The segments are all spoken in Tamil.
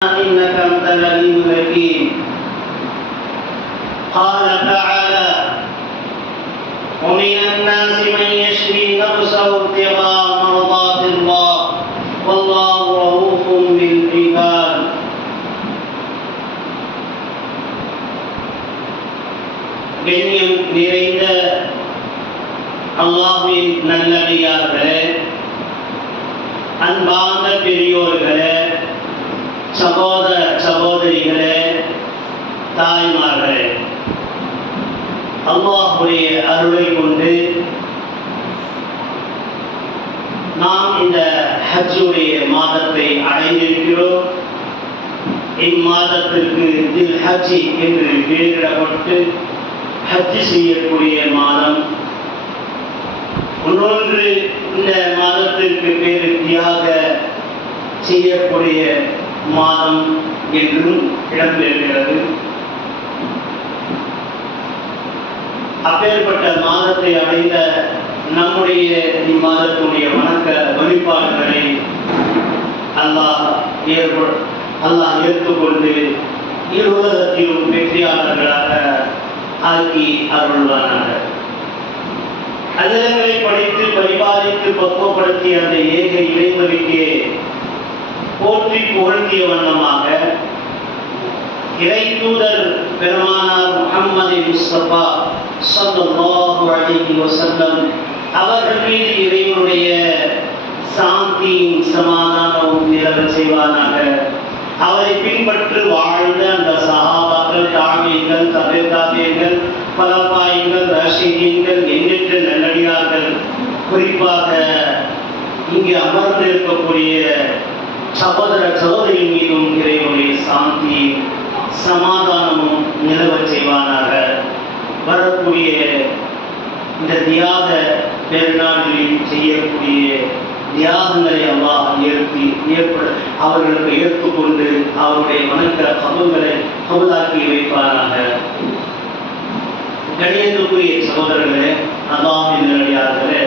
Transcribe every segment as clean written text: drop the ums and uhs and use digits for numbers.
إنك أنت العليم الحكيم. قال تعالى: ومن الناس من يشري نفسه ابتغاء مرضات الله والله رؤوف بالعباد. கண்ணியம் நிறைந்த அல்லாஹ்வின் நல்லடியார்களே, அன்பார்ந்த பெரியோர்களே, சகோதர சகோதரிகளே, தாய்மார்களே, அல்லாஹ்வுடைய அருளை கொண்டு நாம் இந்த ஹஜ்ஜுடைய மாதத்தை அடைந்திருக்கிறோம். இம்மாதத்திற்கு தில் ஹஜ்ஜி என்று பெயரிடப்பட்டு ஹஜ் செய்யக்கூடிய மாதம். ஒன்றொன்று இந்த மாதத்திற்கு பேரு தியாக செய்யக்கூடிய மாதம் என்றும் இடம்பெறுகிறது. அப்பேற்பட்ட மாதத்தை அடைந்த நம்முடைய இம்மாதத்துடைய வணக்க வழிபாடுகளை அல்லாஹ் ஏற்றுக்கொண்டு இருஉலகத்திலும் வெற்றியாளர்களாக ஆக்கி அருள்வானாக. அதிலங்களை படித்து பரிபாலித்து பக்குவப்படுத்திய அந்த ஏக இறைவனுக்கு போற்றி புகழ்த்திய வண்ணமாக இறை தூதர் பெருமானார் முஹம்மது முஸ்தபா ஸல்லல்லாஹு அலைஹி வஸல்லம் அவர்கள் மீது இறைவனுடைய சாந்தியும் சமாதானமும் நிலவச் செய்வானாக. அவரை பின்பற்றி வாழ்ந்த அந்த சஹாபாக்கள், தாபீகள், தபேதாபீகள், பலபாயிகள், ராஷிதீன்கள், எண்ணற்ற நல்லடியார்கள், குறிப்பாக இங்கு அமர்ந்து இருக்கக்கூடிய சகோதர சகோதரி மீதும் இறைவனுடைய சாந்தி சமாதானமும் நிலவச் செய்வானாக. வரக்கூடிய இந்த தியாக பெருநாளில் செய்யக்கூடிய தியாகங்களை அல்லாஹ் அவர்களுக்கு ஏற்றுக்கொண்டு அவருடைய வணக்க கபூல்களை கபூலாக்கி வைப்பானாக. கணியத்துக்குரிய சகோதரர்களே, அல்லாஹ்வின் நல்லடியார்களே,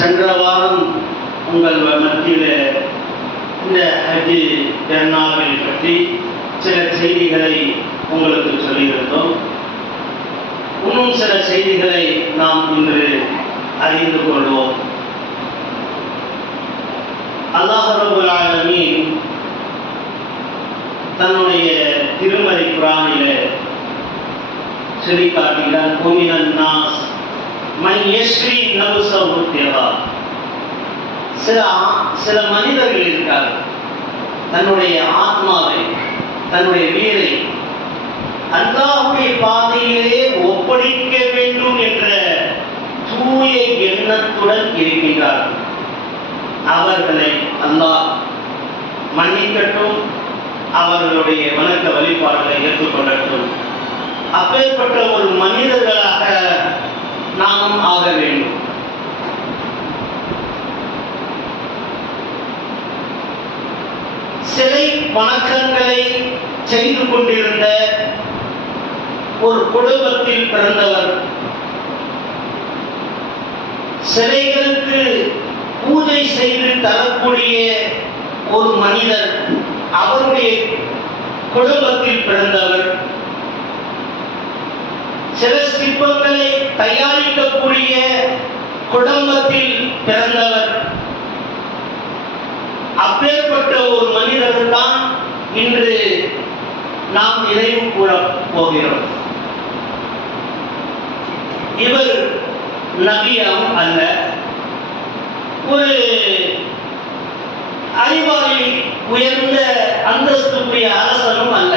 சென்ற வாரம் உங்கள் மத்தியில் இந்த ஹஜ் பெருநாளை பற்றி சில செய்திகளை உங்களுக்கு சொல்லியிருந்தோம். இன்னும் சில செய்திகளை நாம் இன்று அறிந்து கொள்வோம். அல்லாஹ் ரப்பல் ஆலமீன் தன்னுடைய திருமறை குர்ஆனிலே சொல்லி காட்டுகிறான், குமினன் நாஸ் மன் யஷ்ரி நஃப்ஸஹு இப்திகா. சில மனிதர்கள் இருக்கார்கள், தன்னுடைய ஆத்மாவை, தன்னுடைய வீரை அல்லாஹ்வுடைய பாதையிலே ஒப்படைக்க வேண்டும் என்ற தூய எண்ணத்துடன் இருக்கின்றார்கள். அவர்களை அல்லாஹ் மன்னிக்கட்டும், அவர்களுடைய வணக்க வழிபாடுகளை ஏற்றுக்கொள்ளட்டும். அப்பேற்பட்ட ஒரு மனிதர்களாக நாம் ஆக வேண்டும். சிலை வணக்கங்களை செய்து கொண்டிருந்த ஒரு குடும்பத்தில் பிறந்தவர், சிலைகளுக்கு பூஜை செய்து தரக்கூடிய ஒரு மனிதர், அவருடைய குடும்பத்தில் பிறந்தவர், சில சிற்பங்களை தயாரிக்கக்கூடிய குடும்பத்தில் பிறந்தவர். அப்பேற்பட்ட ஒரு மனிதர் தான் இன்று நாம் நினைவு கூற போகிறோம். இவர் நபியாவும் அல்ல, ஒரு அறிவாளி, உயர்ந்த அந்தஸ்துக்குரிய அரசனும் அல்ல.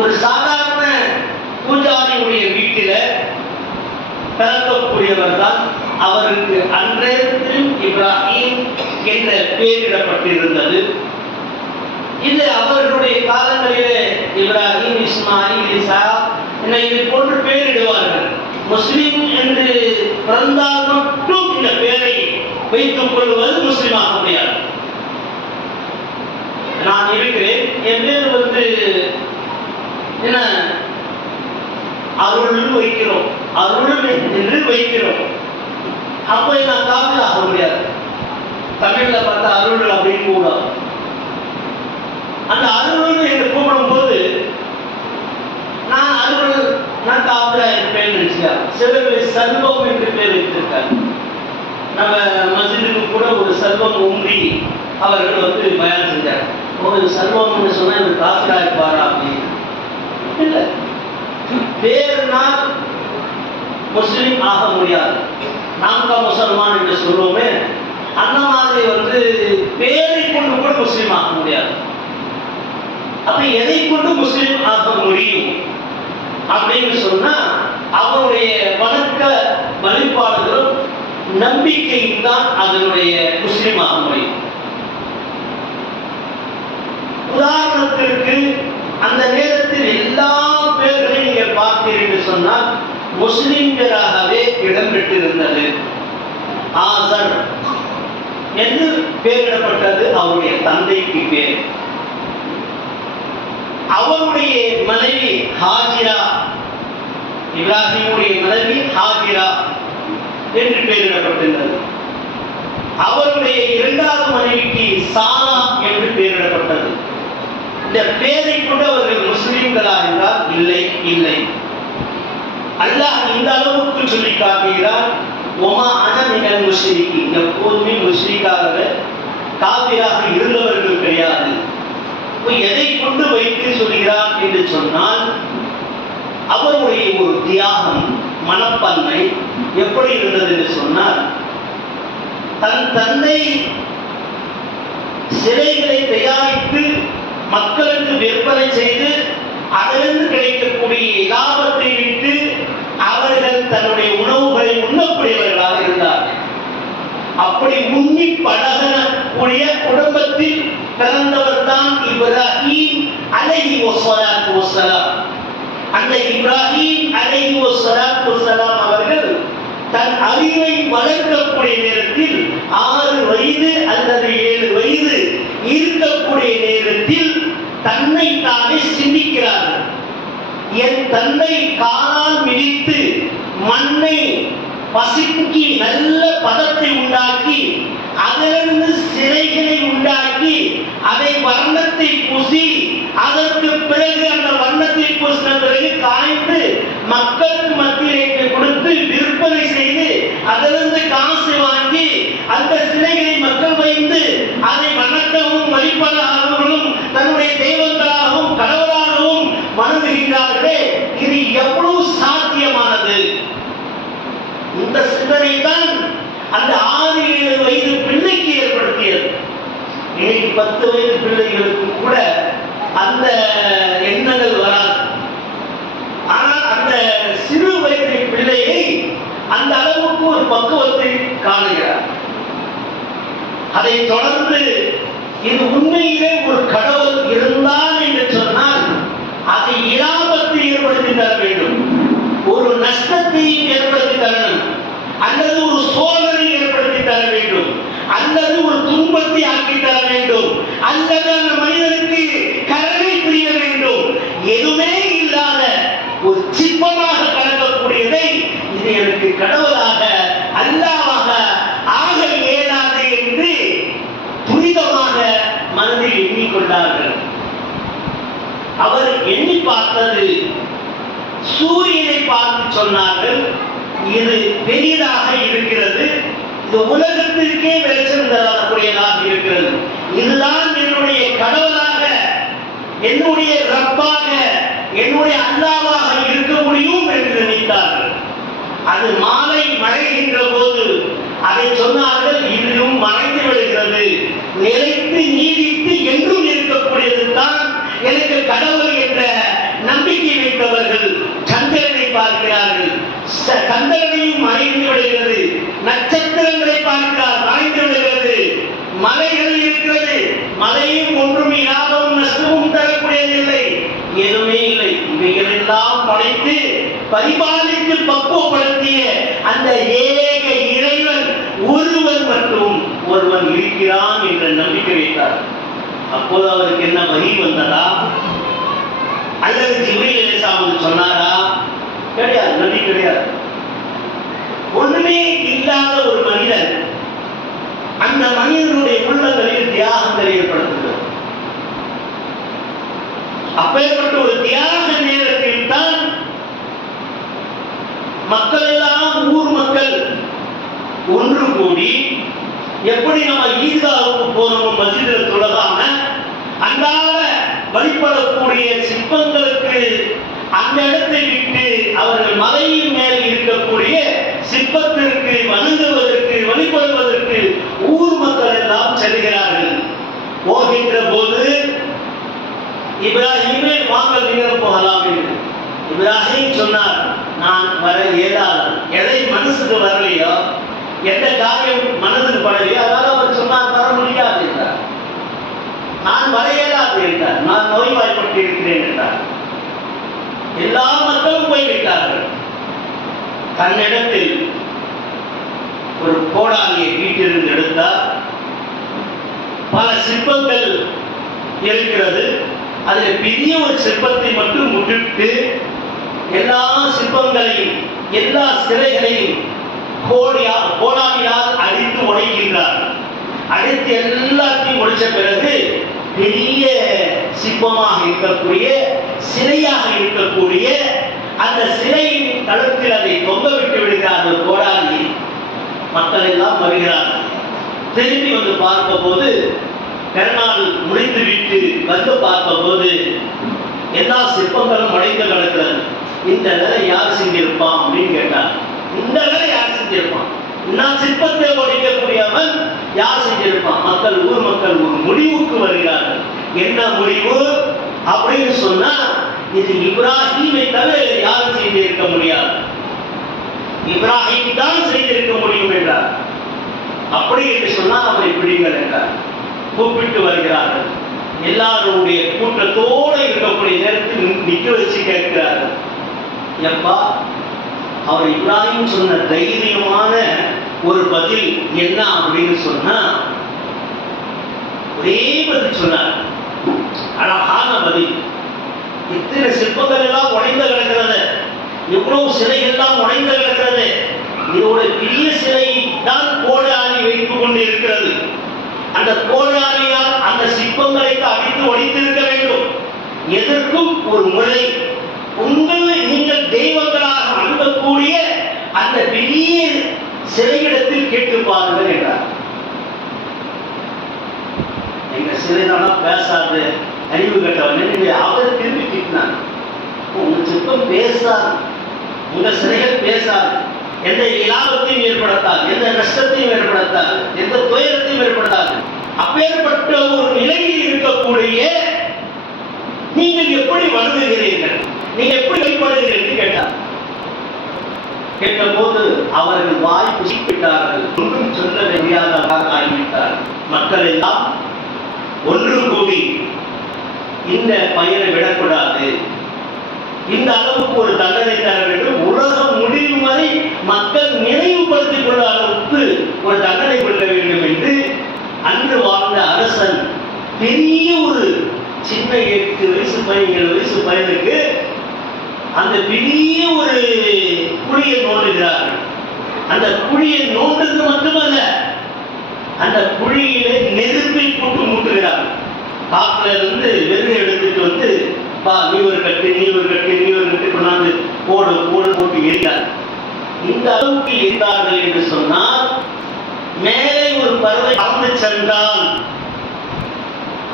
ஒரு சாதாரண பூஜாரியுடைய வீட்டில் பிறக்கக்கூடியவர் தான். அவருக்கு அன்றைய இப்ராஹிம் என்ற பெயரிடப்பட்டிருந்தது. இது அவர்களுடைய காலங்களிலே இப்ராஹிம், இஸ்மாயில், இசா இது போன்று பெயரிடுவார்கள். முஸ்லிம் என்று பிறந்தால் மட்டும் இந்த பெயரை வைத்துக் கொள்வது முஸ்லிமாக முடியாது. நான் இருக்கிறேன், என் பேர் என்ன அருள் வைக்கிறோம், அருள் என்று வைக்கிறோம். அப்ப நான் காப்பில் ஆக முடியாது. தமிழ்ல பார்த்தா அருள் அப்படின்னு கூடாது. காபிரா இருப்பேன்னு நினைச்சாங்க. சிலர்கள் செல்வம் என்று பேர் வைத்திருக்காங்க. நம்ம மஸ்ஜிதுக்கு கூட ஒரு செல்வம் உம்ரி அவர்கள் பயன் செஞ்சாங்க. ஒரு செல்வம்னு சொன்னா இவர் காபிரா இருப்பாரா அப்படின்னு இல்லை. பேருனால் முஸ்லிம் ஆக முடியாது. நாம் தான் முசல்மான் என்று சொல்லுவோமே, அந்த மாதிரி பேரை கொண்டு கூட முஸ்லிம் ஆக முடியாது. அப்ப எதை கொண்டு முஸ்லிம் ஆக முடியும் அப்படின்னு சொன்னா அவருடைய வணக்க வழிபாடுகளும் நம்பிக்கையும் தான் அதனுடைய முஸ்லிம் ஆக முடியும். உதாரணத்திற்கு அந்த நேரத்தில் எல்லா பேர்களையும் நீங்க பார்த்தீர்கள் சொன்னால் முஸ்லிம்களாகவே இடம்பெற்றிருந்தது. ஆசர் என்று பெயரிடப்பட்டது அவருடைய தந்தைக்கு பேர். அவருடைய மனைவி ஹாஜிரா, இப்ராஹிமுடைய மனைவி ஹாஜிரா என்று பெயரிடப்பட்டிருந்தது. அவருடைய இரண்டாவது மனைவிக்கு சாரா என்று பெயரிடப்பட்டது. இந்த பெயரை கொண்டு அவர்கள் முஸ்லிம்களா என்றால் இல்லை, இல்லை. அல்லாஹ் இந்த அளவுக்கு சொல்லி காட்டுகிறார், ஒமா அனமினல் முஷ்ரிகி, எப்போதுமே முஷ்ரிக்காக காபிராக இருந்தவர்கள் கிடையாது. எதை கொண்டு வைத்து சொல்கிறார் என்று சொன்னால் அவருடைய ஒரு தியாகம், மனப்பான்மை எப்படி இருந்தது என்று சொன்னால், தன் தன்னை சிலைகளை தயாரித்து மக்களுக்கு விற்பனை செய்து அதிலிருந்து கிடைக்கக்கூடிய லாபத்தை விட்டு அவர்கள் தன்னுடைய உணவுகளை உண்ணக்கூடியவர்களாக இருந்தார்கள். அப்படி உண்ணி பழகக்கூடிய குடும்பத்தில் பிறந்தவர் தான் இப்ராஹிம் அலைஹி வஸலாத்து வஸலாம். அந்த இப்ராஹிம் அலைஹி வஸலாத்து வஸலாம் அவர்கள் தன் அறிவை வளர்க்கக்கூடிய நேரத்தில் 6 வயது அல்லது 7 வயது இருக்கக்கூடிய நேரத்தில் தன்னை தானே சிந்திக்கிறார்கள். என் தன்னை காலால் மிதித்து மண்ணை பசுக்கி நல்ல பதத்தை உண்டாக்கி அதிலிருந்து சிலைகளை உண்டாக்கி அதை வர்ணத்தை பூசி அதற்கு பிறகு அந்த வர்ணத்தை பூசின பிறகு காய்ந்து மக்களுக்கு மத்தியிலே கொடுத்து விற்பனை செய்து அதிலிருந்து காசு வாங்கி அந்த சிலைகளை மக்கள் வைத்து அதை வணக்கவும் வழிபடாதவர்களும் தன்னுடைய தெய்வங்களாகவும் கடவுளாகவும் வணங்குகின்றார்களே, இது எவ்வளவு சாத்தியமானது? இந்த சிந்தனை தான் அந்த 6-7 வயது பிள்ளைக்கு ஏற்படுத்தியது. இன்னைக்கு 10 வயது பிள்ளைகளுக்கு கூட அந்த எண்ணங்கள் வராது. ஆனால் அந்த சிறு வயது பிள்ளையை அந்த அளவுக்கு ஒரு பக்குவத்தை காணுகிறார். அதை தொடர்ந்து இது உண்மையிலே ஒரு கடவுள் இருந்தால் என்று சொன்னால் அதை இலாபத்தை ஏற்படுத்தி தர வேண்டும், ஒரு நஷ்டத்தையும் ஏற்படுத்தி தரணும், அல்லது ஒரு சோதனை ஏற்படுத்தி தர வேண்டும், அல்லது ஒரு துன்பத்தை ஆக்கி தர வேண்டும், அல்லது அந்த மனிதனுக்கு கருணை புரிய வேண்டும். எதுவுமே இல்லாத ஒரு சிற்பமாக கலக்கக்கூடியதை இது எனக்கு கடவுளாக அல்லாஹ்வாக ஆக இயலாது என்று புனிதமாக மனதில் எண்ணிக்கொண்டார்கள். அவர் எண்ணி பார்த்தது, சூரியனை பார்த்து சொன்னார்கள், இது பெரியதாக இருக்கிறது, இது உலகத்திற்கே வெளிச்சம் தரக்கூடியதாக இருக்கிறது, இதுதான் என்னுடைய கடவுளாக, என்னுடைய ரப்பாக, என்னுடைய அல்லாஹ்வாக இருக்க முடியும் என்று நினைத்தார்கள். அது மாலை மறைகின்ற போது அதை சொன்னார்கள், இதுவும் மறைந்து விடுகிறது, நிலைத்து நீடித்து என்றும் இருக்கக்கூடியது தான் எனக்கு கடவுள் என்ற நம்பிக்கை வைத்தவர்கள் சந்திரனை பார்க்கிறார்கள், சந்திரனையும் மறைந்து விடுகிறது, நட்சத்திரங்களை பார்க்கிறார், மறைந்து விடுகிறது, மலைகள் இருக்கிறது, மலையும் ஒன்றும் லாபமும் நஷ்டமும் தரக்கூடியதில்லை, எதுவுமே இல்லை. இவைகளெல்லாம் படைத்து பரிபாலித்து பக்குவப்படுத்திய அந்த ஏக இறைவன் ஒருவன் மட்டும் ஒருவன் இருக்கிறான் என்ற நம்பிக்கை வைத்தார். அப்போது அவருக்கு என்ன வகி வந்ததா, அல்லது ஜிப்ரீல் அலைஹிஸ்ஸலாம் சொன்னாரா? கிடையாது, நபி கிடையாது. ஒண்ணுமே இல்லாத ஒரு மனிதன் அந்த மனிதனுடைய உள்ளங்களில் தியாகங்களை ஏற்படுத்துகிறது. அப்பேற்பட்ட ஒரு தியாக நேரத்தில் தான் மக்கள் எல்லாம் ஊர் மக்கள் ஒன்று கூடி எப்படி நம்ம ஈத்காவுக்கு போறோமோ மஸ்ஜிதில் தொழாம அன்றாட வழிபடக்கூடிய சிற்பங்களுக்கு அந்த இடத்தை விட்டு அவர்கள் மலையின் மேல் இருக்கக்கூடிய சிற்பத்திற்கு வணங்குவதற்கு வழிபடுவதற்கு ஊர் மக்கள் எல்லாம் செல்கிறார்கள். போகின்ற போது இப்ராஹிமே வாங்க நீங்கள் போகலாம் என்று இப்ராஹிம் சொன்னார், நான் வர இயலாது. எதை மனசுக்கு வரலையோ, எந்த காரியம் மனதுக்கு படலையோ அதாவது அவர் சொன்னார் வர முடியாது என்றார். நான் வர இயலாது என்றார். நான் நோய்வாய்ப்பட்டு இருக்கிறேன் என்றார். எல்லா மக்களும் போய்விட்டார்கள். தன்னிடத்தில் ஒரு கோடாலியை வீட்டிலிருந்து எடுத்தார். பல சிற்பங்கள் இருக்கிறது. அதில் பெரிய ஒரு சிற்பத்தை மட்டும் முட்டிட்டு எல்லா சிற்பங்களையும் எல்லா சிலைகளையும் கோடாலியால் அடித்து உடைக்கின்றார். அடித்து எல்லாத்தையும் முடிச்ச பிறகு பெரிய சிற்பமாக இருக்கக்கூடிய சிலையாக இருக்கக்கூடிய அந்த சிலையின் தளத்தில் அதை தொங்க விட்டு விடுகிறார்கள் கோடாலி. மக்கள் எல்லாம் வருகிறார்கள். திரும்பி வந்து பார்க்க போது பெருநாள் முடித்து விட்டு வந்து பார்க்க போது எல்லா சிற்பங்களும் உடைந்து கிடக்கிறது. இந்த வேலை யார் செஞ்சிருப்பான் அப்படின்னு கேட்டார். இந்த வேலை யார் செஞ்சிருப்பான்? நான் சிற்பத்தை உடைக்கக்கூடியவன் யார் செஞ்சிருப்பான்? மக்கள் ஊர் மக்கள் ஒரு முடிவுக்கு வருகிறார்கள். என்ன முடிவு அப்படின்னு சொன்னா, இது இப்ராஹிமை தவிர யாரும் செய்திருக்க முடியாது, இப்ராஹிம் தான் செய்திருக்க முடியும் என்றார். அப்படி என்று சொன்னால் அவரை பிடிங்கள் என்றார். கூப்பிட்டு வருகிறார்கள். எல்லாருடைய கூட்டத்தோடு இருக்கக்கூடிய நேரத்தில் நிற்க வச்சு கேட்கிறார்கள், எப்பா அவர் இப்ராஹிம் சொன்ன தைரியமான ஒரு பதில் என்ன அப்படின்னு சொன்னா, ஒரே பதில் சொன்னார், அழகான பதில். இத்தனை சிற்பங்கள் எல்லாம் உடைந்து கிடக்கிறது, எவ்வளவு சிலைகள் எல்லாம் உடைந்து கிடக்கிறது, இதோட பெரிய சிலை தான் கோடாலி வைத்துக் கொண்டு இருக்கிறது. அந்த கோடாலியால் அந்த சிற்பங்களை அடித்து உடைத்திருக்க வேண்டும். எதற்கும் ஒரு முறை உங்களை நீங்கள் தெய்வங்களாக அணுகக்கூடிய அந்த பெரிய சிலையிடத்தில் கேட்டு பாருங்கள் என்றார். எங்க சிலைதானா பேசாது, அறிவு கட்டவன் அவர் திரும்பி திட்டினார். உங்க சிற்பம் பேசாது, உங்க சிலைகள் பேசாது, எந்த இலாபத்தையும் ஏற்படுத்தாது, எந்த நஷ்டத்தையும் ஏற்படுத்தாது, எந்த துயரத்தையும் ஏற்படுத்தாது. அப்பேற்பட்ட ஒரு நிலையில் இருக்கக்கூடிய நீங்கள் எப்படி வணங்குகிறீர்கள், நீங்க எப்படி வழிபடுகிறீர்கள் கேட்டார். கேட்டபோது அவர்கள் வாய் புசிப்பிட்டார்கள், ஒன்றும் சொல்ல முடியாதவராக ஆகிவிட்டார். மக்கள் எல்லாம் ஒன்று கூடி இந்த பையனை விடக்கூடாது, இந்த அளவுக்கு ஒரு தண்டனை தர வேண்டும், உலகம் முடியும் வரை மக்கள் நினைவுபடுத்திக் கொள்ள அளவுக்கு ஒரு தண்டனை கொள்ள வேண்டும் என்று அன்று வாழ்ந்த அரசன் பெரிய ஒரு சின்ன 8 வயசு 7 வயசு பையனுக்கு அந்த பெரிய ஒரு குழியை நோண்டுகிறார்கள். அந்த குழியை நோண்டது மட்டுமல்ல, அந்த குழியிலே நெருப்பை போட்டு மூட்டுகிறார்கள். காட்டுல இருந்து வெறும் எடுத்துட்டு வந்து, பா நீ ஒரு கட்டு, நீ ஒரு கட்டு, நீ ஒரு கட்டு கொண்டாந்து போடு போடு போட்டு எரிந்தார். இந்த அளவுக்கு எரிந்தார்கள் என்று சொன்னால், மேலே ஒரு பறவை பறந்து சென்றால்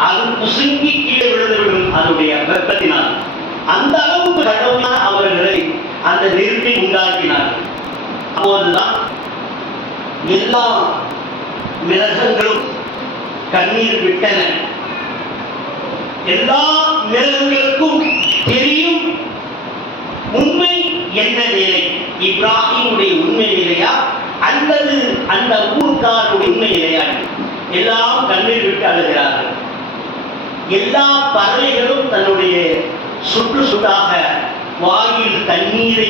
அது புசுங்கி கீழே விழுந்துவிடும் அதனுடைய வெப்பத்தினால். அந்த அளவுக்கு கடவுளால் அவர்களை அந்த நெருப்பை உண்டாக்கினார்கள். அப்போதுதான் எல்லா மிருகங்களும் கண்ணீர் விட்டன. எல்லா மிருகங்களுக்கும் தெரியும் உண்மை என்ன நிலை, இப்ராஹிமுடைய உண்மை நிலையா அல்லது அந்த ஊர்க்காருடைய உண்மை நிலையா. எல்லாம் கண்ணீர் விட்டு அழுகிறார்கள். எல்லா பறவைகளும் தன்னுடைய சுட்டாக வாயில் தண்ணீரை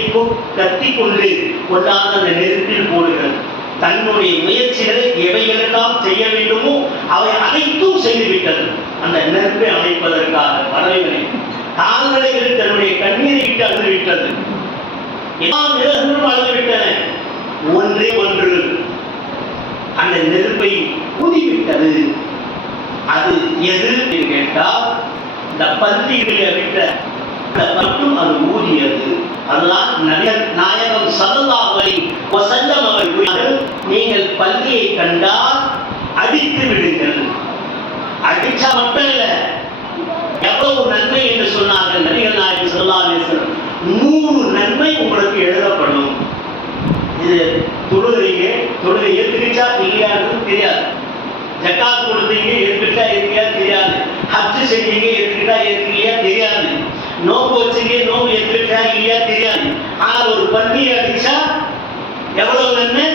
கத்திக் கொண்டு கொண்டாந்து அந்த நெருப்பில் போடுகிறது. தன்னுடைய முயற்சிகளை எவைகளெல்லாம் செய்ய வேண்டுமோ அவை அனைத்தும் செய்துவிட்டது. அந்த நெருப்பை அணைப்பதற்காக பறவைகளை கால்நடைகள் தன்னுடைய கண்ணீரை விட்டு அழுதுவிட்டது. எல்லா மிருகங்களும் அழுதுவிட்டன. ஒன்றே ஒன்று அந்த நெருப்பை ஊதிவிட்டது. அது எது என்று கேட்டால், இந்த பன்றிகளை விட்ட மட்டும் அது ஊதியது. அதுதான் நாயகம் ஸல்லல்லாஹு அலைஹி வஸல்லம் அவர்கள், நீங்கள் பல்லியை கண்டால் அடித்து விடுங்கள். அடிச்சா மட்டும் இல்ல, எவ்வளவு நன்மை என்று சொன்னார்கள் நபிகள் நாயகம் ஸல்லல்லாஹு அலைஹி வஸல்லம். 100 நன்மை உங்களுக்கு எழுதப்படும். இது தொழுகிறீங்க, தொழுகை ஏற்றுக்கிச்சா இல்லையான்னு தெரியாது. ஜக்காத் கொடுத்தீங்க, ஏற்றுக்கிட்டா இல்லையா தெரியாது. ஹஜ் செஞ்சீங்க, ஏற்றுக்கிட்டா இல்லையா தெரியாது. நோம்பு வச்சீங்க, நோம்பு ஏற்றுக்கிட்டா இல்லையா தெரியாது. ஆனால் ஒரு பன்னி அடிச்சா எவ்வளவு நன்மை?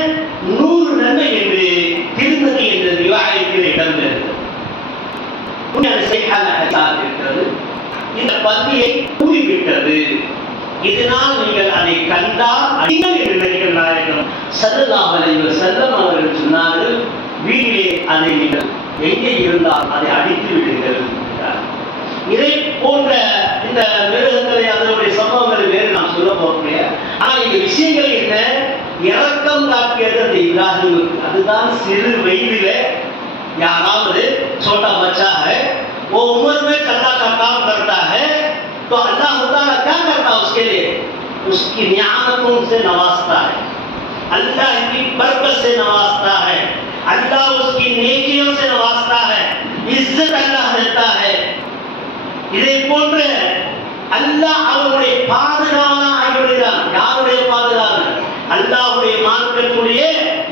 100 நன்மை என்று திருமதி என்ற ரிவாயத்தில் இடம்பெறுகிறது. இந்த பன்னியை கூறிவிட்டது. இதனால் நீங்கள் அதை கண்டால் அடிங்கள் என்று நபிகள் நாயகம் ஸல்லல்லாஹு அலைஹி வஸல்லம் அவர்கள் சொன்னார்கள், வீட்டிலே அதை நீங்கள் எங்கே இருந்தால் அதை அடித்து விடுங்கள். இதை போன்ற இந்த மிருகங்களை அதனுடைய சம்பவங்களை வேறு நாம் சொல்ல போகிறோம். ஆனால் இந்த விஷயங்கள் என்ன? இரக்கம் காட்டியது அந்த இப்ராஹிமுக்கு. அதுதான் சிறு வயதிலே யாராவது छोटा बच्चा है, वो उम्र में चंदा का काम करता है, तो अल्लाह ताला क्या करता है उसके लिए? उसकी नियामतों से नवाजता है, अल्लाह की बरकत से नवाजता है, अल्लाह उसकी नेकियों से नवाजता है, इज्जत अल्लाह देता है. இதை போன்ற அல்லாஹ் அவருடைய பாதுகாவலனாக ஆகிவிடுகிறான். யாருடைய பாதுகாவலன்? அல்லாஹ்வுடைய மார்க்கத்துடைய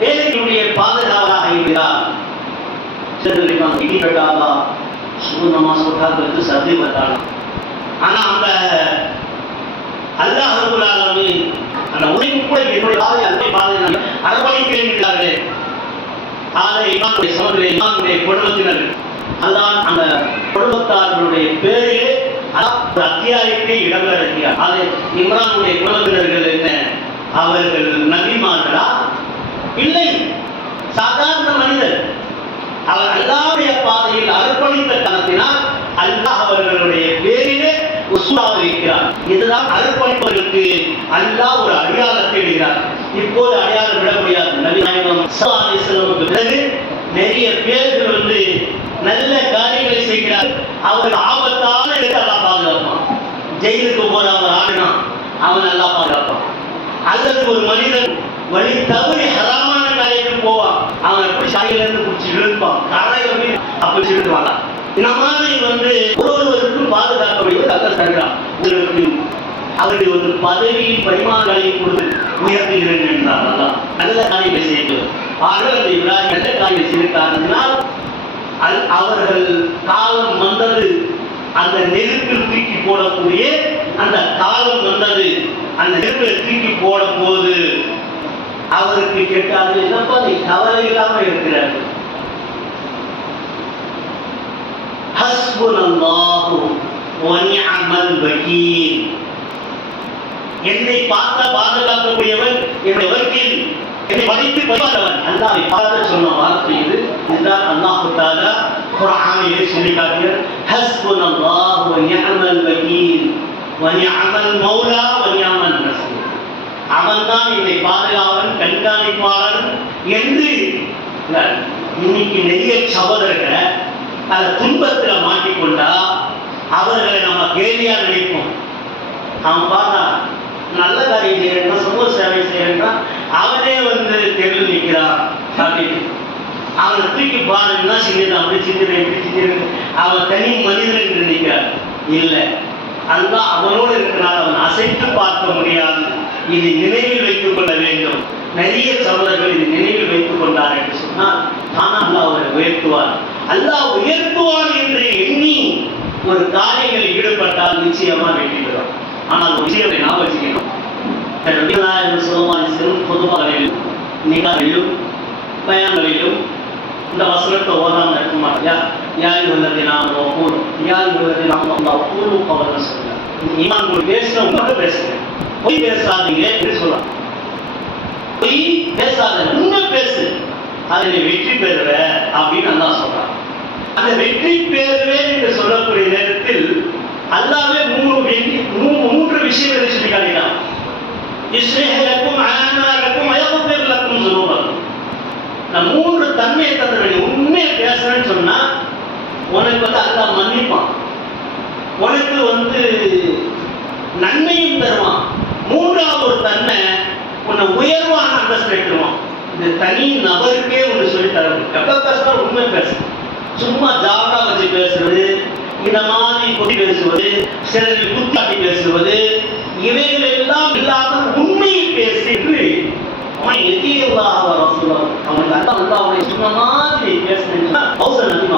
வேலைகளுடைய பாதுகாவலனாக ஆகிவிடுகிறான். சர்தி பத்தானா. ஆனா அந்த அல்லாஹ் ரப்பல் ஆலமீன் அந்த உழைப்பு கூட என்னுடைய பாதை அரவணைக்கிறார்களே, அதை இமாமுடைய சகோதரர் இமாமுடைய குடும்பத்தினர், அதுதான் அந்த குடும்பத்தார்களுடைய பேரிலே ஒரு அத்தியாயத்தை இடம்பெறுகிறார். அது இம்ரானுடைய குடும்பத்தினர்கள் என்ன? அவர்கள் நபிமார்களா? இல்லை, சாதாரண மனிதர். அவர் அல்லாஹ்வுடைய பாதையில் அர்ப்பணித்த காரணத்தினால் அல்லாஹ் அவர்களுடைய பேரிலே உஸ்வாக இருக்கிறார். இதுதான் அர்ப்பணிப்பவர்களுக்கு அல்லாஹ் ஒரு அடையாளத்தை இடுகிறார். இப்போது அடையாளம் விட முடியாது. நபி நாயகம் ஸல்லல்லாஹு அலைஹி வஸல்லம் பிறகு நிறைய பேர்கள் வந்து நல்ல காரியங்களை செய்கிறார். அவர் ஆபத்தான இடத்தை அல்லாஹ் பாதுகாப்பான். ஜெயிலுக்கு போற அவர் ஆடினா அவன் நல்லா பாதுகாப்பான். அல்லது ஒரு மனிதன் வழி தவறி ஹராமான காரியத்துக்கு போவான், அவன் எப்படி சாயில இருந்து குடிச்சு இழுப்பான், கரையில போய் அப்படி இழுப்பாங்க. இந்த மாதிரி வந்து ஒருவருக்கும் பாதுகாக்கப்படுவது அல்லாஹ் தருகிறான். உங்களுக்கு அவருடைய ஒரு பதவியின் பரிமாணங்களையும் கொடுத்து உயர்த்துகிறேன் என்றார் அல்லாஹ். நல்ல காரியங்களை செய்து ஆனால் அந்த இப்ராஹிம் நல்ல காரியம் செய்த காரணத்தினால் அவர்கள் காலம் வந்தது, அந்த நெருப்பில் தூக்கி போடக்கூடிய அந்த காலம் வந்தது. அந்த நெருப்பில் தூக்கி போடும் போது அவருக்கு கேட்டார்கள், என்னப்பா நீ கவலை இல்லாம இருக்கிறார்? ஹஸ்புனல்லாஹு வ நிஅமல் வக்கீல். என்னை பார்த்த பாதுகாக்கக்கூடியவன் என்னுடைய வக்கீல், என்னை மதித்து பரிமாறவன். அல்லாஹ்வை பார்த்து சொன்ன வார்த்தை இது. இதுதான் அல்லாஹ் தஆலா குர்ஆனிலே சொல்லி காட்டுகிறார். ஹஸ்புனல்லாஹு வ நிஅமல் வக்கீல் வ நிஅமல் மௌலா வ நிஅமல் நஸீர். அவன்தான் என்னை பாதுகாவலன், கண்காணிப்பாளன் என்று. இன்னைக்கு நிறைய சகோதரர்களை அந்த துன்பத்தில் மாட்டிக்கொண்டா அவர்களை நம்ம கேலியா நினைப்போம். அவன் பார்த்தா நல்ல காரியம் செய்யறா, சமூக சேவை செய்யறா, அவனே வந்து தெருவில் நிற்கிறான் அப்படின்னு அவனை தூக்கி பாருன்னா சின்னது அப்படி சின்னது எப்படி சின்னது, அவன் தனி மனிதன் என்று நிற்கிறான். இல்லை, அதுதான் அவனோடு இருக்கிறனால அவன் அசைத்து பார்க்க முடியாது. இது நினைவில் வைத்துக் கொள்ள வேண்டும். நிறைய சகோதரர்கள் இது நினைவில் வைத்துக் கொண்டார் என்று சொன்னால் தானா அல்லாஹ் அவரை உயர்த்துவார். அல்லாஹ் உயர்த்துவார் என்று எண்ணி ஒரு காரியங்களில் ஈடுபட்டால் நிச்சயமா வெற்றி பெறும். ஆனால் ஒரு விஷயத்தை நாம் வச்சுக்கணும். பொதுவாகவும் நிகழ்விலும் பயான்களிலும் இந்த வசனத்தை ஓதாமல் இருக்க மாட்டியா? யார் உள்ளது நாம் ஒப்பூரும், யார் உள்ளது நாம் ஒப்பூரும் கவனம் சொல்லுங்க. ஈமான் கூட பேசுன உங்கள்கிட்ட பேசுங்க, பொய் பேசாதீங்க என்று சொல்லலாம். பொய் பேசாத, உண்மை பேசு, அதை நீ வெற்றி பெறுவ அப்படின்னு அல்லாஹ் சொல்றான். அந்த வெற்றி பெறுவேன் என்று சொல்லக்கூடிய நேரத்தில் அல்லாஹ்வே மூன்று விஷயங்களை சொல்லி காட்டினான். இஸ்ரேலக்கும் ஆனாலக்கும் அயகுபெருலக்கும் சொல்லுவாங்க. நான் மூன்று தன்மையை தந்துடுவேன். உண்மையை பேசுறேன்னு சொன்னா உனக்கு வந்து அல்லாஹ் மன்னிப்பான். உனக்கு வந்து தனி நபருக்கே ஒன்று சொல்லி தரணும். எவ்வளவு பேசுனா உண்மை பேசு, சும்மா ஜாகா வச்சு பேசுறது, இந்த மாதிரி கொடி பேசுவது, சிலர் குத்தாட்டி பேசுவது, இவைகள் எல்லாம் இல்லாமல் உண்மையை பேசு என்று அவனுக்கு அதான் வந்து அவனை சொன்ன மாதிரி பேசினா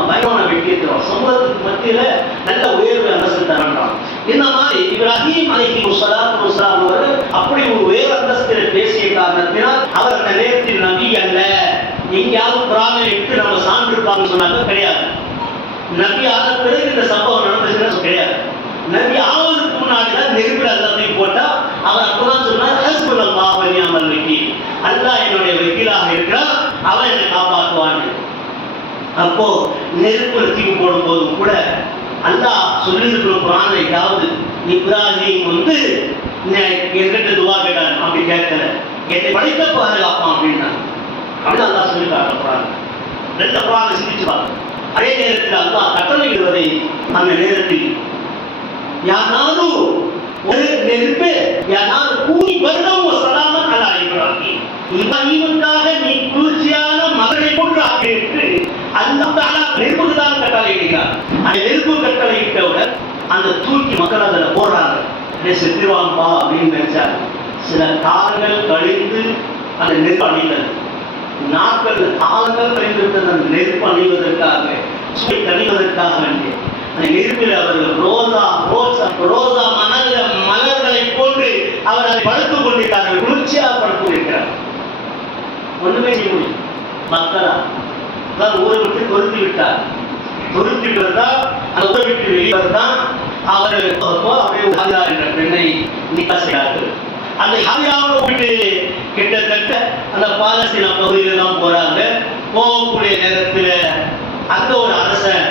பயமான வெட்டியத்துறோம். சமூகத்துக்கு மத்தியில நல்ல உயர்வை அந்தஸ்து தரண்டான். இந்த மாதிரி இப்ராஹிம் அலைஹிஸ்ஸலாத்து வஸ்ஸலாம் அவர்கள் அப்படி ஒரு உயர் அந்தஸ்தில் பேசிய காரணத்தினால் அவர் அந்த நேரத்தில் நபி அல்ல. எங்கேயாவது குர்ஆனை எடுத்து நம்ம சான்றிருப்பாங்கன்னு சொன்னாங்க, கிடையாது. நபி ஆன பிறகு இந்த சம்பவம் நடந்துச்சுன்னா கிடையாது. நபி ஆவதற்கு முன்னாடிதான் நெருப்பில் எல்லாத்தையும் போட்டா அவர் அப்பதான் சொன்னார், ஹஸ்புனல்லாஹு வ நிஅமல் வக்கீல், அல்லாஹ் என்னுடைய வக்கீலாக இருக்கிறார், அவன் என்னை காப்பாற்றுவான். அப்போ நெருப்புல தூக்கி போடும் போதும் கூட அல்லாஹ் சொல்லியிருக்கிற குர்ஆன்ல ஏதாவது இப்ராஹிம் வந்து என்கிட்ட துவா கேட்டான், அப்படி கேட்கல, என்னை படைத்த பாதுகாப்பான் அப்படின்னா அப்படின்னு அல்லாஹ் சொல்லி காட்டுறாங்க. ரெண்டு குர்ஆனை சிந்திச்சு பார்க்க. அதே நேரத்தில் அல்லாஹ் கட்டளையிடுவதை அந்த நேரத்தில் யானாலும் ஒரு நெருப்பு யானாலும் கூடி வருடம் சலாமன் அலா இப்ராஹிம், இப்ராஹிமுக்காக நீ குளிர்ச்சியான மகளை போன்று ஆக்கி என்று அல்லாஹ் தஆலா நெருப்புக்கு தான் கட்டளையிடுகிறார். அந்த நெருப்பு கட்டளையிட்டவுடன் அந்த தூக்கி மக்கள் அதில் போடுறாங்க, செத்துருவான்பா அப்படின்னு நினைச்சாங்க. சில காலங்கள் கழிந்து அந்த நெருப்பு அணிந்தது. நாட்கள் காலங்கள் கழிந்திருந்த அந்த நெருப்பு அணிவதற்காக சுவை தணிவதற்காக வேண்டிய அந்த நெருப்பில் அவர்கள் ரோசா மலர்களை போன்று அவர் அதை படுத்துக் கொண்டிருக்கிறார்கள், குளிர்ச்சியாக படுத்துக் கொண்டிருக்கிறார். ஒண்ணுமே செய்ய முடியும். மக்களா ஊரை விட்டு தொருத்தி விட்டார். தொருத்தி விட்டால் அந்த ஊரை விட்டு வெளிவர்தான் அவர் அப்படியே என்ற பெண்ணை நிக்கா செய்கிறார்கள். அந்த ஹாரியாவை விட்டு கிட்டத்தட்ட அந்த பாலஸ்தீன பகுதியில தான் போறாங்க. போகக்கூடிய நேரத்தில் அந்த ஒரு அரசன்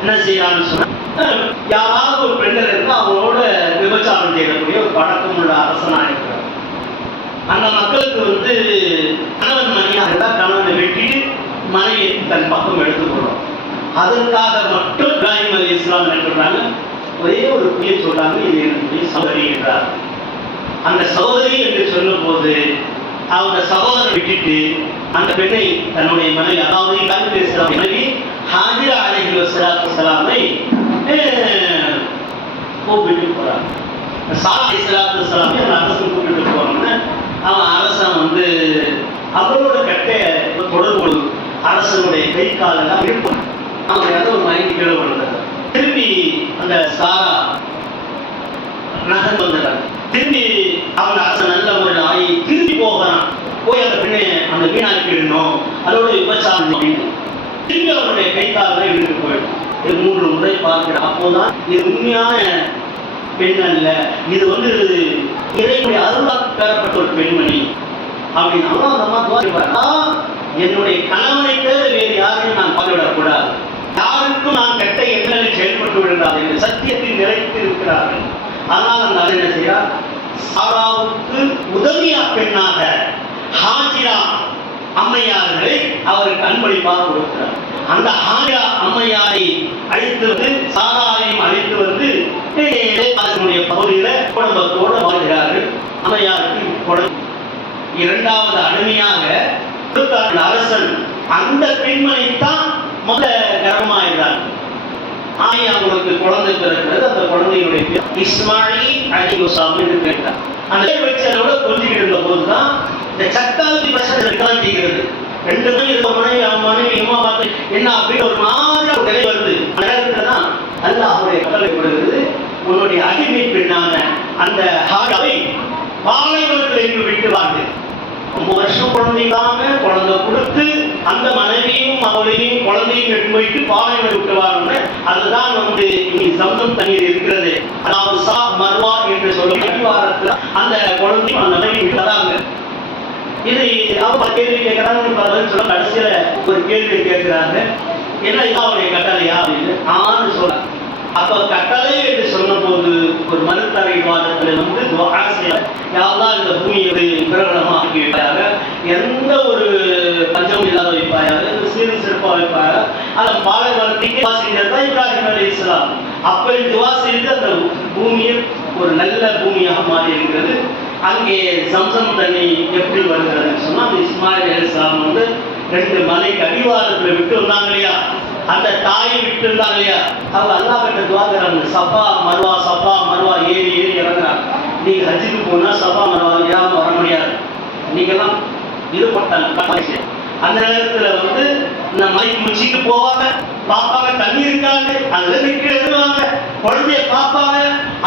என்ன செய்யறான்னு சொன்னா, யாராவது ஒரு பெண்கள் இருந்து அவங்களோட விபச்சாரம் செய்யக்கூடிய ஒரு பழக்கம் உள்ள அரசனா இருக்கிறார். அந்த மக்களுக்கு வந்து கணவன் மனைவியாக இருந்தால் கணவனை வெட்டிட்டு மனைவியை தன் பக்கம் எடுத்துக்கொள்ளும். அதற்காக மட்டும் இப்ராஹிம் அலைஹிஸ்ஸலாம் என்ன சொல்றாங்க, ஒரே ஒரு புதிய சொல்றாங்க, இது என்னுடைய சகோதரி என்றார். அந்த சகோதரி என்று சொல்லும் போது அவங்க சகோதரனை விட்டுட்டு அந்த பெண்ணை தன்னுடைய மனைவி, அதாவது இப்ராஹிம் அலைஹிஸ்ஸலாம் மனைவி ஹாஜிரா அலைஹிஸ்ஸலாத்து வஸ்ஸலாமை கூப்பிட்டு போறாங்க. சாரா அலைஹிஸ்ஸலாத்து வஸ்ஸலாமை அந்த அரசன் கூப்பிட்டு போறாங்க. அவன் அரசன் வந்து அவரோட கட்டைய தொடர்பு அரசனுடைய கை காலெல்லாம் இருப்பான். அவன் ஏதோ ஒரு மயங்கி கீழே விழுந்தார். திரும்பி அந்த சாரா நகர்ந்து வந்துட்டாங்க. திரும்பி அவன் அரசன் நல்ல முறையில் ஆகி திரும்பி போகிறான். போய் அந்த பெண்ணை அந்த வீணாக்கி விடணும், அதோட விபச்சாரம் அப்படின்னு திரும்பி அவனுடைய கை காலெல்லாம் இழுத்து போயிடும். இது 3 முறை பார்க்கிறான். அப்போதான் இது உண்மையான பெண் அல்ல, இது வந்து இறைவனுடைய அருளால் பெறப்பட்ட ஒரு பெண்மணி அப்படின்னு அந்த அம்மா, என்னுடைய கணவனை தவிர வேறு யாரையும் நான் பார்த்துவிடக்கூடாது, யாருக்கும் நான் கெட்ட எண்ணங்களில் செயல்பட்டு விடுகிறார் என்று சத்தியத்தில் நிலைத்து இருக்கிறார்கள். ஆனால் அந்த ஆள் என்ன செய்யார், சாராவுக்கு உதவியா பெண்ணாக ஹாஜிரா அம்மையார்களை அவருக்கு அன்பளிப்பாக கொடுக்கிறார். அந்த ஹாஜிரா அம்மையாரை அழைத்து வந்து சாராவையும் அழைத்து வந்து அதனுடைய பகுதியில குடும்பத்தோடு வாழ்கிறார்கள். அம்மையாருக்கு இரண்டாவது அடிமையாக அரசன் அந்த பெண்மணித்தான் முதல் கர்ப்பமாகிறார். அவங்களுக்கு குழந்தை பிறக்கிறது. அந்த குழந்தையுடைய பேர் இஸ்மாயில் அலிகுசாமி என்று கேட்டார். அந்த வச்சதோட கொஞ்சிக்கிட்டு இருந்த போதுதான் இந்த சட்டாளி பிரச்சனை செய்கிறது. 2 மணி அவன் மனைவி அம்மா பார்த்து என்ன அப்படின்னு ஒரு மாதிரி ஒரு நிலை வருது. அந்த நேரத்துல தான் அல்லாஹ்வுடைய கட்டளை கொடுக்கிறது, உன்னுடைய அடிமை பெண்ணான அந்த ஹாஜாவை பாலைவனத்தில் எங்கு விட்டு வாங்க. 9 வருஷம் குழந்தைக்காம குழந்தை கொடுத்து அந்த மனைவியும் அவளையும் குழந்தையும் எடுத்து போயிட்டு பாலைவனம் விட்டுவாங்க. அதுதான் வந்து இங்கே சம்சம் தண்ணீர் இருக்கிறது. அதாவது சா மர்வா என்று சொல்ல வாரத்தில் அந்த குழந்தையும் அந்த மனைவி விட்டதாங்க. இது அவங்க கேள்வி கேட்கிறாங்க, சொல்ல கடைசியில ஒரு கேள்வி கேட்கிறாங்க, என்ன அவருடைய கட்டளையா அப்படின்னு ஆன்னு சொல்ற. அப்ப கட்டளை என்று சொன்ன போது ஒரு மறுத்தரை வாதத்தில் வந்து யாரெல்லாம் இந்த பூமியை பிரகடனமாக ஆக்கி வைப்பாயாக, எந்த ஒரு பஞ்சமும் இல்லாத வைப்பாயாக, சீரும் சிறப்பாக வைப்பாயாக. அந்த பாலைவனத்துக்கு துவா செஞ்சதுதான் இப்ராஹிம் அலைஹிஸ்ஸலாம். அப்படி துவா செய்து அந்த பூமியை ஒரு நல்ல பூமியாக மாறி இருக்கிறது. அங்கே சம்சம் தண்ணி எப்படி வருகிறதுன்னு சொன்னா, அந்த இஸ்மாயில் அலைஹிஸ்ஸலாம் வந்து 2 மலைக்கு அடிவாரத்துல விட்டு வந்தாங்க இல்லையா, அந்த தாயை விட்டு இருந்தாங்க இல்லையா, அவங்க அல்லாஹ் கிட்ட துஆ செய்றாங்க. சஃபா மர்வா ஏறி இறங்குறாங்க. நீங்க ஹஜ்ஜுக்கு போனா சஃபா மர்வா ஏறாம வர முடியாது. நீங்கெல்லாம் இது போட்டாங்க. அந்த நேரத்துல வந்து இந்த மலைக்கு முச்சிக்கு போவாங்க, பாப்பாங்க தண்ணி இருக்காங்க, அதுல நிக்க எழுதுவாங்க, குழந்தைய பாப்பாங்க,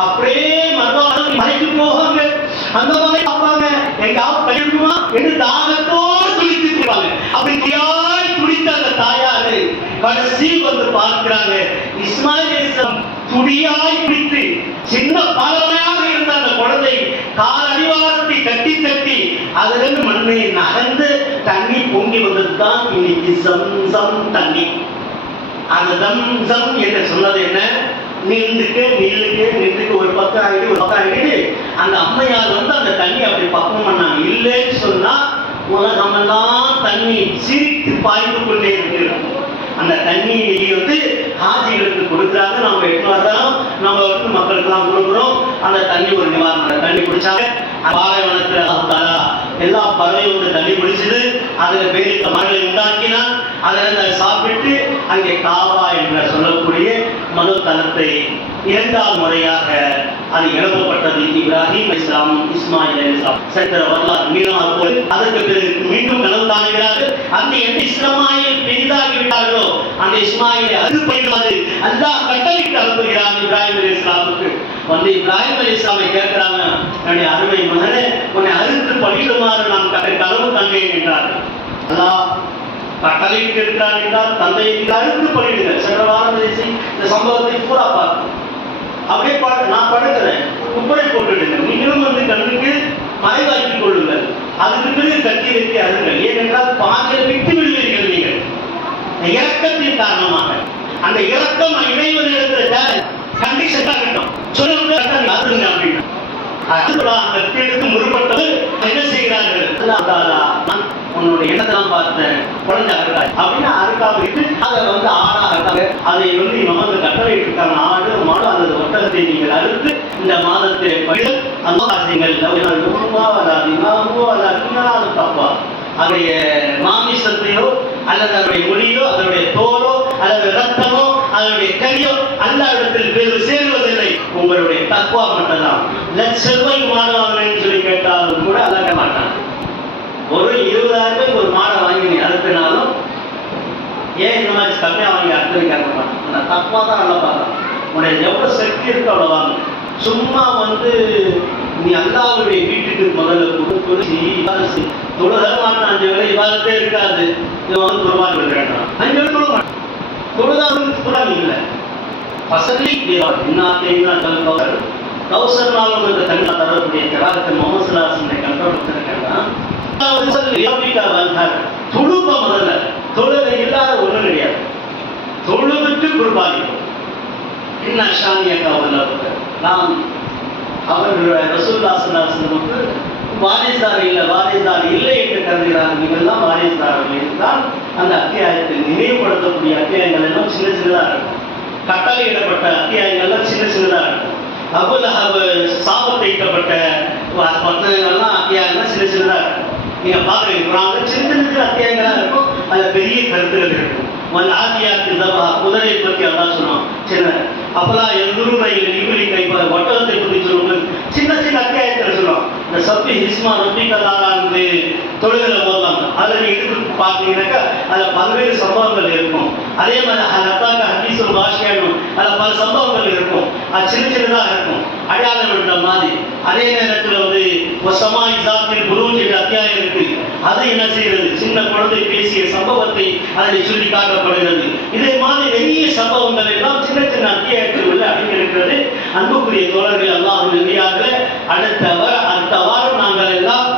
அப்படியே மர்வான மலைக்கு போவாங்க, அந்த மலை பார்ப்பாங்க, எங்காவது கழிவுமா என்று தாகத்தோடு துடித்து போவாங்க. அப்படி தியாய் துடித்த அந்த தாயாரு கடைசி வந்து பார்க்கிறாங்க, இஸ்மாயில் அலைஹிஸ்ஸலாம் துடியாய் பிடித்து சின்ன பாலமையாக இருந்த அந்த குழந்தை கால் அடிவாரத்தை தட்டி அதிலிருந்து மண்ணை நகர்ந்து தண்ணி பொங்கி வந்ததுதான் இன்னைக்கு சம்சம் தண்ணி. அந்த சம்சம் என்று சொன்னது என்ன, நின்றுக்கு ஒரு பக்கம் ஆகிடு அந்த அம்மையார் வந்து அந்த தண்ணி அப்படி பக்கம் பண்ணாங்க. இல்லைன்னு சொன்னா உலகமெல்லாம் தண்ணி சிரித்து பாய்ந்து கொண்டே இருக்கிறோம். அந்த தண்ணியை வந்து ஹாஜிகளுக்கு கொடுக்குறாங்க, நம்ம எட்டு வர்றோம், நம்ம வந்து மக்களுக்கெல்லாம் கொடுக்குறோம். அந்த தண்ணி ஒரு நிவாரணம். தண்ணி குடிச்சாங்க. பாலைவனத்துல எல்லா பறவையும் வந்து தண்ணி குடிச்சது. அதுல பேரித்த மரங்களை உண்டாக்கினான். அதை சாப்பிட்டு அங்கே காவா என்று சொல்லக்கூடிய மனு தலத்தை 2வது முறையாக அது எழுப்பப்பட்டது. இப்ராஹிம் அலைஹிஸ்ஸலாம், இஸ்மாயில் அலைஹிஸ்ஸலாம் சென்ற வரலாறு நீளமாக போய் அதற்கு பிறகு மீண்டும் கனவு காணுகிறார்கள். அந்த எந்த இஸ்மாயில் பெரிதாகி விட்டார்களோ அந்த இஸ்மாயிலை அறுப்பது அல்லாஹ் கட்டளையிட்டு அனுப்புகிறான் இப்ராஹிம் அலைஹிஸ்ஸலாமுக்கு. வந்து இப்ராஹிம் அலைஹிஸ்ஸலாமை கேட்கிறாங்க, என்னுடைய அருமை மகனே, உன்னை அறுத்து பலியிடுமாறு நான் கனவு கண்டேன் என்றார்கள். அல்லாஹ் கட்டளையிட்டு இருக்கிறார் என்றால் தந்தையை அறுத்து பலியிடுங்கள். சென்ற வாரம் இந்த சம்பவத்தை பூரா பார்க்கணும். அப்படியே நான் படுக்கிறேன், குப்பரை போட்டுடுங்க, நீங்களும் வந்து கண்ணுக்கு மறைவாக்கிக் கொள்ளுங்கள், அதுக்கு பிறகு கட்டி வைத்து அருங்கள். ஏனென்றால் பாதையை விட்டு விடுவீர்கள் நீங்கள் இறக்கத்தின் காரணமாக. அந்த இறக்கம் இணைவதற்கு கண்டிஷன் இருக்கட்டும், சொல்லுங்க அப்படின்னு எடுத்து முற்பட்டது என்ன செய்கிறார்கள், உன்னுடைய எண்ணத்தெல்லாம் பார்த்தேன் குழந்தை அறுக்காய் அப்படின்னு அறுக்காம விட்டு அதை வந்து ஆடா அறுக்காங்க. அதை வந்து இவங்க வந்து கட்டளை இருக்காங்க, ஆடு மாடு அல்லது ஒட்டகத்தை நீங்கள் அறுத்து இந்த மாதத்தை பயிர் அந்த தப்பா அதனுடைய மாமிசத்தையோ அல்லது அதனுடைய மொழியோ அதனுடைய தோலோ அல்லது ரத்தமோ அதனுடைய கரியோ அல்ல இடத்தில் பேரு சேருவதில்லை, உங்களுடைய தக்குவா மட்டும்தான். லட்சம் ரூபாய்க்கு மாடு வாங்கினேன்னு சொல்லி கேட்டாலும் கூட அழக மாட்டாங்க. ஒரு 20,000 ரூபாய்க்கு ஒரு மாடை வாங்கி அறுத்தினாலும் ஏன் இந்த மாதிரி கம்மியாக வாங்கி அறுத்து கேட்க மாட்டாங்க. அந்த தக்குவா தான் நல்லா பார்க்கலாம். உன்னுடைய எவ்வளவு சக்தி இருக்கு அவ்வளோ வாங்க. சும்மா வந்து நீ அல்லாஹ்வுடைய வீட்டுக்கு முதல்ல தொழுக மாட்டான். 5 வேளை இவாதத்தே இருக்காது. இவன் வந்து குர்பான் கொடுக்குறான். 5 வேளை தொழுக மாட்டான். தொழுதாவுக்கு குர்பான் இல்லை. பசங்களே கௌசர் நாளும் இந்த தண்ணா தரக்கூடிய கலாகத்தை முகமது ஸல்லல்லாஹு கண்ட்ரோல் வச்சிருக்காங்க. தொழுப்ப முதல்ல தொழுகை இல்லாத ஒன்றும் கிடையாது. தொழுதுட்டு குர்பானி என்ன ஷானியக்காவில் நாம் அவர் ரசூலுல்லாஹி ஸல்லல்லாஹு அலைஹி வஸல்லம் வாரிசுதார் இல்லை என்று கருதுகிறார். நீங்கள்லாம் வாரிசுதாரர்கள் இருந்தால் அந்த அத்தியாயத்தில் நினைவுபடுத்தக்கூடிய அத்தியாயங்கள் எல்லாம் சின்ன சின்னதாக இருக்கும். கட்டளையிடப்பட்ட அத்தியாயங்கள்லாம் சின்ன சின்னதாக இருக்கும். அபூ லஹப் சாபத்தையிட்டப்பட்ட வசனங்கள்லாம் அத்தியாயங்கள்லாம் சின்ன சின்னதாக இருக்கும். நீங்க பாக்குறீங்க சின்ன சின்ன அத்தியாயங்களாக இருக்கும். அதில் பெரிய கருத்துகள் இருக்கும். குதிரையை பற்றி அதான் சொன்னோம். சின்ன அப்பெல்லாம் ஒட்டகத்தை பற்றி சொல்லுவோம். சின்ன சின்ன அத்தியாயத்தில் சொல்லுவோம். இந்த சப்தி ஹிஸ்மா ரொட்டி கதாரான்னு தொழுகிற போதும் அதில் எடுத்து பார்த்தீங்கன்னாக்கா அதில் பல்வேறு சம்பவங்கள் இருக்கும். அதே மாதிரி அத்தாக்க ஹதீஸுல் பாஷியானும் அதில் பல சம்பவங்கள் இருக்கும். அது சின்ன சின்னதாக இருக்கும், அடையாளம் விடுற மாதிரி. அதே நேரத்தில் வந்து ஒசமாய் சாத்தில் புரூஜ் என்ற அத்தியாயம் இருக்கு. அது என்ன செய்கிறது, சின்ன குழந்தை பேசிய சம்பவத்தை அதில் சொல்லி காட்டப்படுகிறது. இதே மாதிரி நிறைய சம்பவங்கள் எல்லாம் சின்ன சின்ன அத்தியாயத்தில் உள்ள அடங்கியிருக்கிறது. அன்புக்குரிய தோழர்கள், அல்லாஹ் நெறியாக அடுத்த வாரம் நாங்கள் எல்லாம்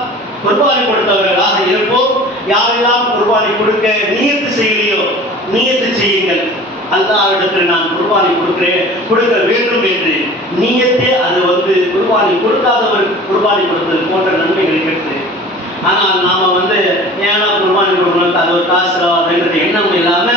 குர்பானி கொடுத்தவர்களாக இருப்போம். யாரெல்லாம் குர்பானி கொடுக்க நியத்து செய்யலையோ நியத்து செய்யுங்கள். அல்லாஹ்விடத்தில் நான் குர்பானி கொடுக்க வேண்டும் என்று நியத்தே அது வந்து குர்பானி கொடுக்காதவருக்கு குர்பானி கொடுத்தது போன்ற நன்மைகள் கிடைத்தது. ஆனால் நாம வந்து ஏன்னா குர்பானி கொடுக்கணும், அது ஒரு காசு செலவாதுன்றது எண்ணம் இல்லாம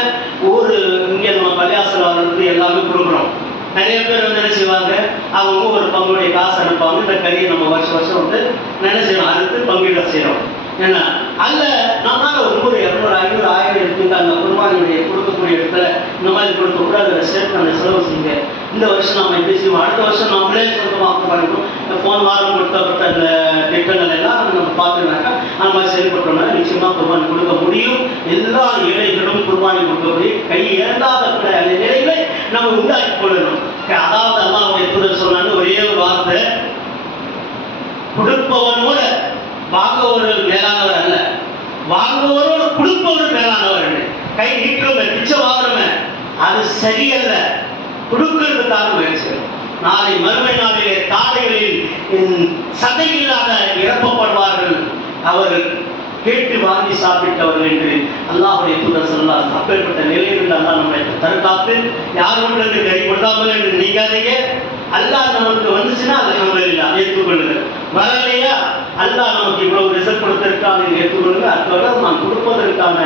இங்கே நம்ம பள்ளியாசலவாதத்துக்கு எல்லாமே கொடுக்குறோம். நிறைய பேர் வந்து என்ன செய்வாங்க, அவங்க ஒரு பங்குடைய காசு அனுப்பாங்க. இந்த கறியை நம்ம வருஷம் வருஷம் வந்து என்ன செய்யணும், அறுத்து பங்கிட செய்யறோம். ஏன்னா அல்ல நம்மளால 100, 200, 500, 1000 இருக்குங்க. அந்த குர்பானியுடைய கொடுக்கக்கூடிய இடத்துல இந்த மாதிரி கொடுக்க கூட அதில் சேர்த்து அந்த செலவு செய்யுங்க. இந்த வருஷம் நம்ம எப்படி செய்வோம், அடுத்த வருஷம் நம்மளே சொந்தமாக பண்ணிக்கணும். போன வாரம் கொடுக்கப்பட்ட அந்த திட்டங்கள் எல்லாம் நம்ம பார்த்தோம்னாக்கா அந்த மாதிரி செயல்பட்டோம்னா நிச்சயமா குர்பானி கொடுக்க முடியும். எல்லா ஏழைகளும் குர்பானி கொடுக்கக்கூடிய கை ஏந்தாத அந்த நிலைகளை நம்ம உண்டாக்கி கொள்ளணும். அதாவது அல்லாஹ்வுடைய தூதர் சொன்னாங்க ஒரே ஒரு வார்த்தை, கொடுப்பவனோட வாங்குபவர் மேலானவர் அல்ல, வாங்குபவரோடு கொடுப்பவர் மேலானவர். கை நீட்டுறவங்க பிச்சை வாங்குறவங்க அது சரியல்ல, கொடுக்கிறதுக்காக முயற்சி. நாளை மறுமை நாளிலே காலைகளில் சதை இல்லாத இறப்பப்படுவார்கள், அவர்கள் கேட்டு வாங்கி சாப்பிட்டவர்கள் என்று அல்லாஹ்வுடைய தூதர் ஸல்லல்லாஹு அலைஹி. அப்பேற்பட்ட நிலையிலிருந்து அல்லாஹ் நம்மை தற்காத்து யாரும் கை கொடுக்காமல் என்று நீங்காதீங்க. அல்லாஹ் நமக்கு வந்துச்சுன்னா அல்ஹம்துலில்லாஹ் ஏற்றுக்கொள்ளுங்க. வரலையா அல்லாஹ் நமக்கு இவ்வளவு ரிசல்ட் கொடுத்திருக்காங்க ஏற்றுக்கொள்ளுங்க. அதோட நான் கொடுப்பதற்கான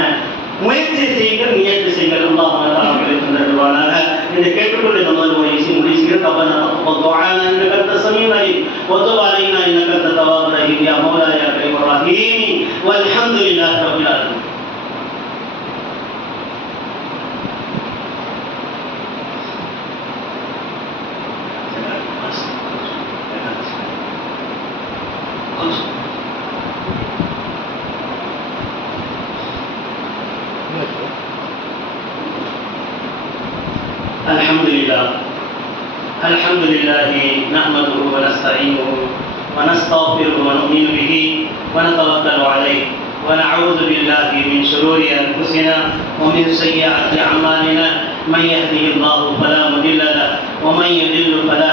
முயற்சி செய்யுங்கள், நியத்து செய்யுங்கள். அல்லாஹ் அவர்களை தந்தருவானாக. இதை கேட்டுக்கொண்டு நமது முயற்சி முடிச்சுக்கிறேன். ரப்பனா தक़ப்பல் துஆனா இன்னக அன்த ஸமீஉல் அலீம் வ துப் அலைனா இன்னக அன்த தவ்வாபுர் ரஹீம் யா மௌலா யா கரீமுர் ரஹீம் வல்ஹம்துலில்லாஹி ரப்பில் ஆலமீன். الحمد لله نحمده ونستعينه ونستغفره ونؤمن به ونتوكل عليه ونعوذ بالله من شرور أنفسنا ومن سيئات أعمالنا. من يهده الله فلا مضل له ومن يضلل فلا